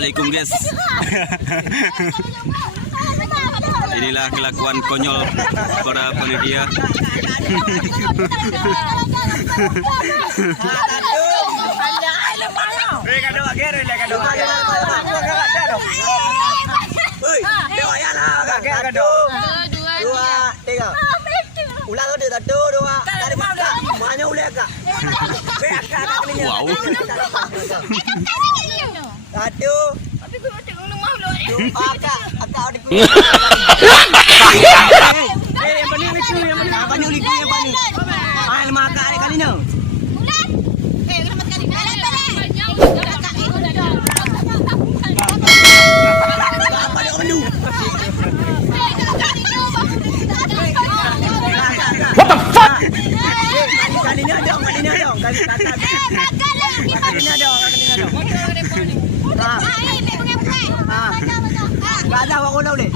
Assalamualaikum guys. Inilah kelakuan konyol para panitia. Ulang ada satu dua dari mana? Mana ulang kak? Wow. Satu. Tapi gue mau tengok rumah lo. Akak ada ku. Yang paling lucu, yang paling lucu. Ah, lima akak ni kali ni. Ulan. Kenapa sekali? Apa dia mendu? What the fuck? Kali ni ada, kali ni ada. Kali ni ada. Gak ada awak kau deh.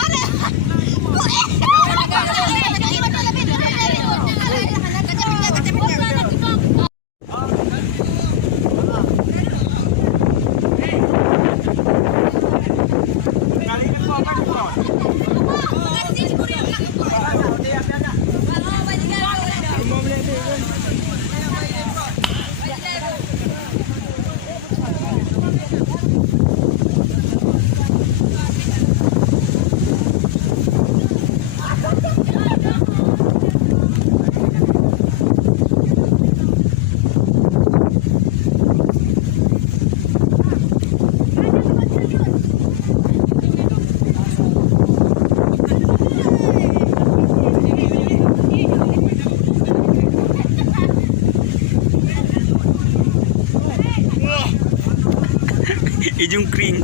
Ijung kering.